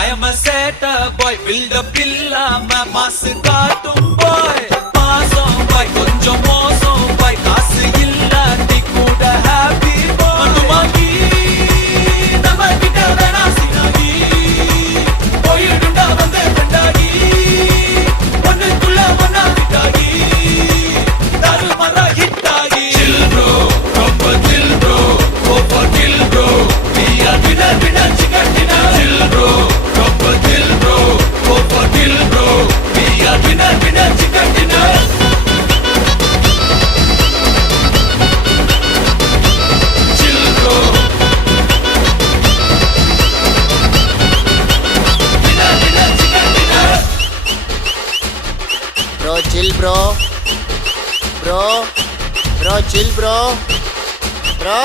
I am a setter boy, build up இல்லாம மாசு காட்டும் boy. மாசம் boy, கொஞ்சம் மோசம் boy, காசு இல்லாட்டி கூட happy boy. மதுமாகி நம்ம கிட்ட வேணா சினாகி போயிடுண்டா வந்து கண்டாகி ஒண்ணுக்குள்ள ஒன்னா விட்டாகி தருமரா ஹிட்டாகி. Chill bro, ரொம்ப chill bro, go for kill bro, we are winner winner chicken dinner. Chill bro, ரொம்ப chill bro, go for kill bro, we are winner winner chicken dinner. Chill bro, winner winner chicken dinner. Bro, chill bro. Bro, chill bro. Bro.